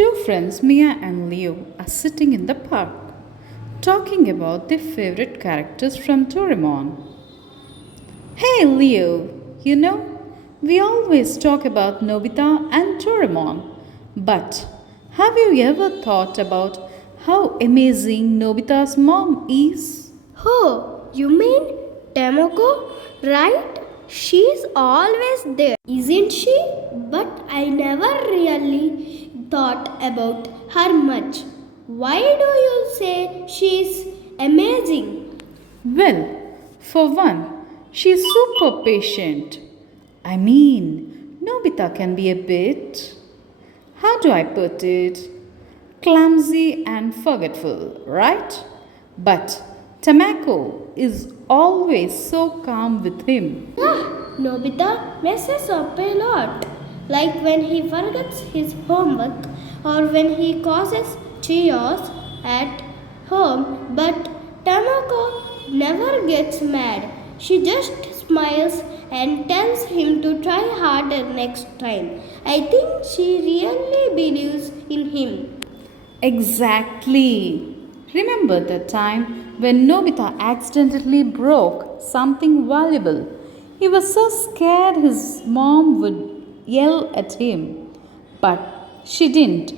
Two friends, Mia and Leo, are sitting in the park, talking about their favorite characters from Doraemon. Hey Leo, we always talk about Nobita and Doraemon, but have you ever thought about how amazing Nobita's mom is? Oh, you mean Tamako? Right? She's always there, isn't she? But I never really thought about her much. Why do you say she's amazing? Well, for one, she's super patient. Nobita can be a bit, how do I put it, clumsy and forgetful, right? But Tamako is always so calm with him. Nobita messes up a lot, like when he forgets his homework or when he causes chaos at home. But Tamako never gets mad. She just smiles and tells him to try harder next time. I think she really believes in him. Exactly. Remember the time when Nobita accidentally broke something valuable? He was so scared his mom would yell at him. But she didn't.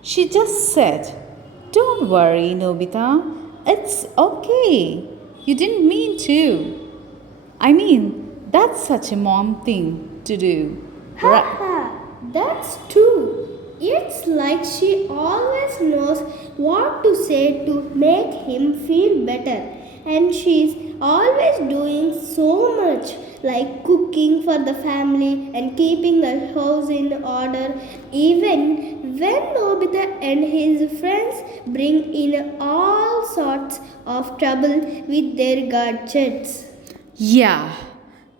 She just said, "Don't worry, Nobita. It's okay. You didn't mean to." That's such a mom thing to do. Right? Haha, that's true. It's like she always knows what to say to make him feel better. And she's always doing so much, like cooking for the family and keeping the house in order, even when Nobita and his friends bring in all sorts of trouble with their gadgets. Yeah,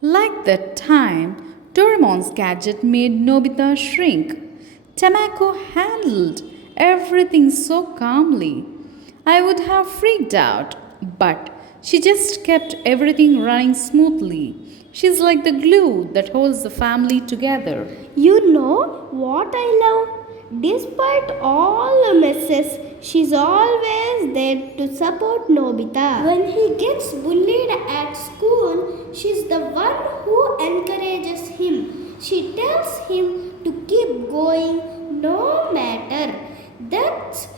like that time Doraemon's gadget made Nobita shrink. Tamako handled everything so calmly. I would have freaked out, but she just kept everything running smoothly. She's like the glue that holds the family together. You know what I love? Despite all the messes, she's always there to support Nobita. When he gets bullied at school, she's the one who encourages him. She tells him to keep going no matter. That's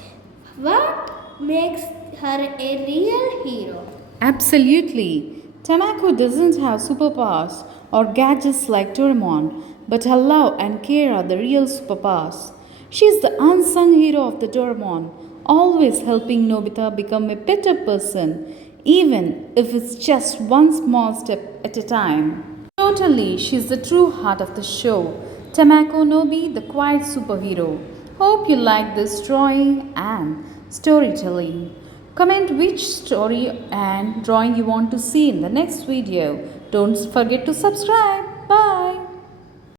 what makes her a real hero. Absolutely. Tamako doesn't have superpowers or gadgets like Doraemon, but her love and care are the real superpowers. She's the unsung hero of the Doraemon, always helping Nobita become a better person, even if it's just one small step at a time. Totally, she's the true heart of the show. Tamako Nobi, the quiet superhero. Hope you like this drawing and storytelling. Comment which story and drawing you want to see in the next video. Don't forget to subscribe. Bye.